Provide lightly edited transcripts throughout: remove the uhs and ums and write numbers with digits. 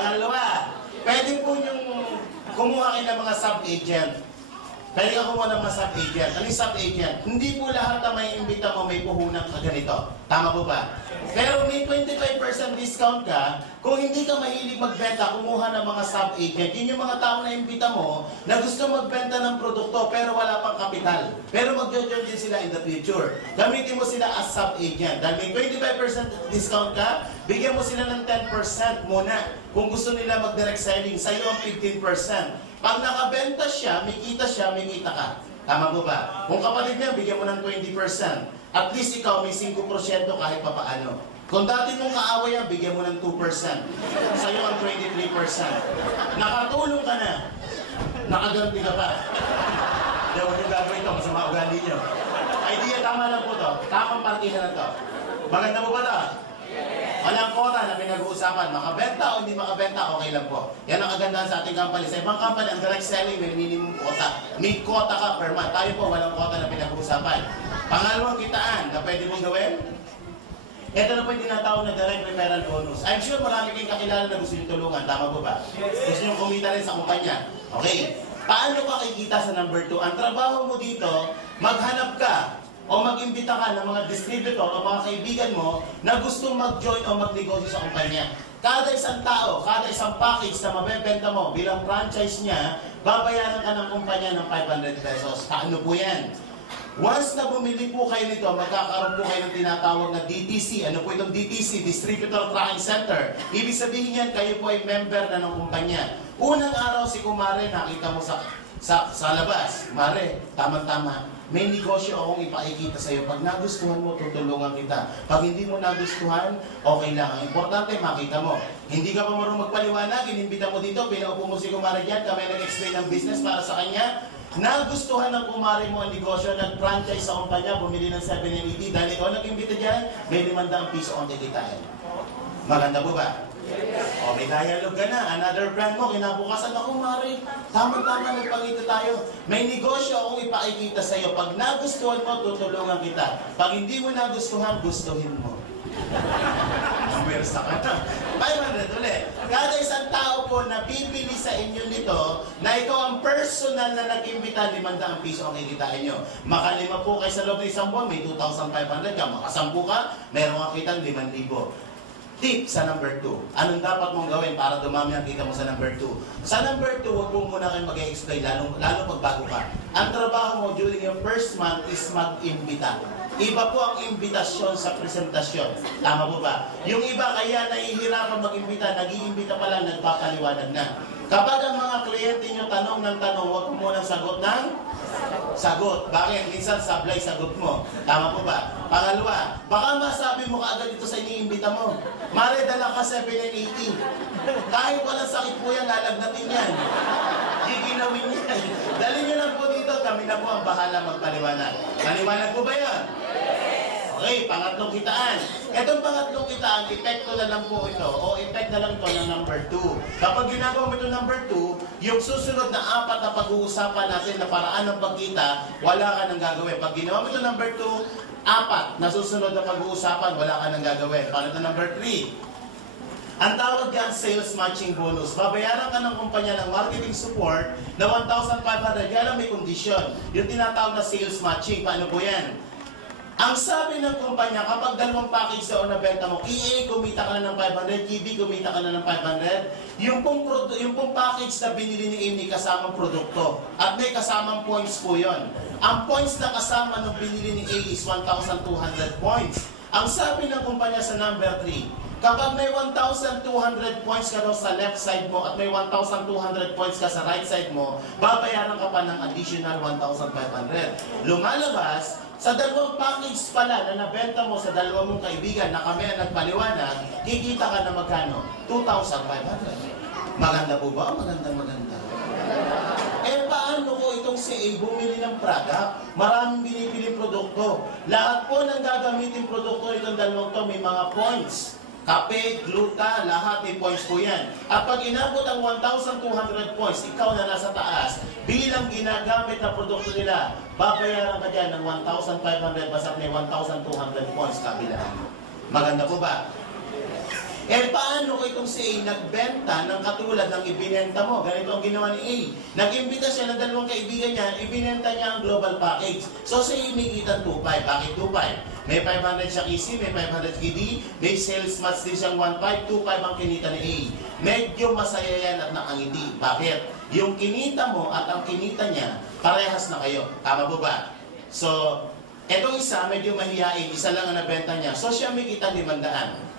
Pangalawa, pwede po yung kumuha kayo ng mga sub-agent. Pwede ka kumuha ng mga sub-agent. Ano yung sub-agent? Hindi po lahat na may imbita mo may puhunan ka ganito. Tama po ba? Pero may 25% discount ka kung hindi ka mahilig magbenta, kumuha ng mga sub-agent. Yun yung mga tao na imbita mo na gusto magbenta ng produkto pero wala pang kapital. Pero mag-join din sila in the future. Gamitin mo sila as sub-agent. Dahil may 25% discount ka, bigyan mo sila ng 10% muna. Kung gusto nila mag-direct selling, sa'yo ang 15%. Pag nakabenta siya, may kita ka. Tama po ba? Kung kapatid niya, bigyan mo ng 20%. At least ikaw may 5% kahit papaano. Kung dati mong kaaway yan, bigyan mo ng 2%. Sa'yo ang 23%. Nakatulong ka na. Nakaganti ka pa. Hindi, huwag yung gagawin ito. Masama ugali niyo. Idea, tama lang po to. Tamang partihan na to. Maganda po ba ito? Walang quota na pinag-uusapan. Makabenta o hindi makabenta, okay lang po. Yan ang kagandahan sa ating company. Sa ibang company, ang direct selling may minimum quota. May quota ka per month. Tayo po, walang quota na pinag-uusapan. Pangalawang kitaan na pwede mong gawin, ito na po yung tinatawag na direct referral bonus. I'm sure marami kayong kakilala na gusto nyo tulungan. Tama po ba? Gusto nyo kumita rin sa kumpanya. Okay. Paano ka kikita sa number 2? Ang trabaho mo dito, maghanap ka o mag-imbita ka ng mga distributor o mga kaibigan mo na gustong mag-join o magnegosyo sa kumpanya. Kada isang tao, kada isang package na mabebenta mo bilang franchise niya, babayaran ka ng kumpanya ng 500 pesos. Paano po yan? Once na bumili po kayo nito, magkakaroon po kayo ng tinatawag na DTC. Ano po itong DTC? Distributor Tracking Center. Ibig sabihin yan, kayo po ay member na ng kumpanya. Unang araw si Kumare, nakita mo sa labas. Mare, tama-tama. May negosyo akong ipakikita sa iyo. Pag nagustuhan mo, tutulungan kita. Pag hindi mo nagustuhan, okay lang. Ang importante, makita mo. Hindi ka pa marunong magpaliwanag, inimbita mo dito, pinaupo mo si Kumare dyan, kami nag-explain ng business para sa kanya. Nagustuhan ng Kumare mo ang negosyo, nag-franchise sa kumpanya, bumili ng 780, dahil ikaw nag-imbita dyan, may 500 piso ang kikitain. Maganda po ba? O, may dialogue ka na. Another brand mo, kinabukasan ako, Mari. Tama-tama, nagpangita tayo. May negosyo akong ipakikita sa iyo. Pag nagustuhan mo, tutulungan kita. Pag hindi mo nagustuhan, gustuhin mo. Pwersa ka na. 500 ulit. Kada isang tao po na pipili sa inyo nito, na ikaw ang personal na nag-imbita, 500 piso ang kikitain nyo. Makalima po kayo sa loob ng isang buwan, may 2,500 ka. Makasampu ka, meron kang kitang 5,000. Tip sa number 2. Anong dapat mong gawin para dumami ang kita mo sa number 2? Sa number 2, huwag mo muna kayo mag-explain, lalo pag bago ka. Ang trabaho mo during your first month is mag-imbita. Iba po ang imbitasyon sa presentasyon. Tama po ba? Yung iba kaya nahihirapan mag-imbita, nag-iimbita pa lang, nagpapaliwanag na. Kapag ang mga kliyente nyo tanong ng tanong, huwag mo munang sagot ng sagot. Bakit? Minsan sablay sagot mo. Tama po ba? Pangalawa, baka masabi mo kaagad ito sa iniimbita mo. Mare, dala ka 780. Kahit walang sakit po yan, lalagnatin yan. Giginawin yan. Dali nyo lang po dito, kami na po ang bahala magpaliwanag. Maliwanag po ba yan? Okay, pangatlong kitaan. Itong pangatlong kitaan, epekto na lang po ito, o effect na lang ito ng number 2. Kapag ginagawa mo ito number 2, yung susunod na 4 na pag-uusapan natin na paraan ng pagkita, wala ka nang gagawin. Pag ginawa mo ito number 2, 4 na susunod na pag-uusapan, wala ka nang gagawin. Paano ito number 3? Ang tawag yan, sales matching bonus. Babayaran ka ng kumpanya ng marketing support na 1,500. Yan ang may condition. Yung tinatawag na sales matching. Paano po yan? Ang sabi ng kumpanya, kapag dalawang package sa nabenta mo, EA, kumita ka na ng 500, GB, kumita ka na ng 500, yung pong package na binili ni Amy kasamang produkto. At may kasamang points po yon. Ang points na kasama ng binili ni A is 1,200 points. Ang sabi ng kumpanya sa number 3, kapag may 1,200 points ka daw sa left side mo at may 1,200 points ka sa right side mo, babayaran ka pa ng additional 1,500. Lumalabas, sa dalawang package pala na nabenta mo sa dalawang mong kaibigan na kami ang nagpaliwanag, kikita ka na magkano? 2,500. Maganda po ba? Maganda. Eh paano ko itong si A bumili ng product? Maraming binibiling produkto. Lahat po ng gagamitin produkto itong dalawang to may mga points. Kape, gluta, lahat may points po yan. At pag inabot ang 1,200 points, ikaw na nasa taas, bilang ginagamit na produkto nila, babayaran ka dyan ng 1,500 basta may 1,200 points kabilaan. Maganda po ba? Eh paano ko itong si A nagbenta ng katulad ng ibinenta mo? Ganito ang ginawa ni A. Nag-imbita siya ng dalawang kaibigan niya, ibinenta niya ang global package. So si A may kita 2.5. Bakit 2.5? May 500 siya KC, may 500 KD, may sales match din siyang 1.5, 2.5 ang kinita ni A. Medyo masaya yan at nakangiti. Bakit? Yung kinita mo at ang kinita niya, parehas na kayo. Tama po ba? So, etong isa, medyo mahihain, isa lang ang nabenta niya. So siya may kita 500.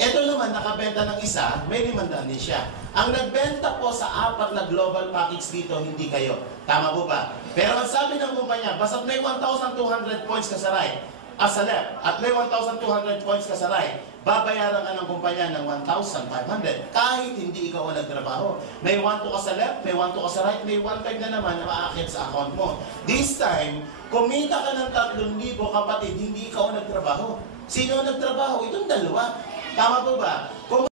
Ito naman, nakabenta ng isa, may 500 din siya. Ang nagbenta po sa 4 na global package dito, hindi kayo. Tama po ba? Pero ang sabi ng kumpanya, basta may 1,200 points ka sa right, sa left, at may 1,200 points ka sa right, babayaran ka ng kumpanya ng 1,500 kahit hindi ikaw ang nagtrabaho. May 1,2 ka sa left, may 1,2 ka sa right, may 1,500 na naman na maaakit sa account mo. This time, kumita ka ng 3,000 kapatid, hindi ikaw ang nagtrabaho. Sino ang nagtrabaho? Itong dalawa. Tama po ba? Kung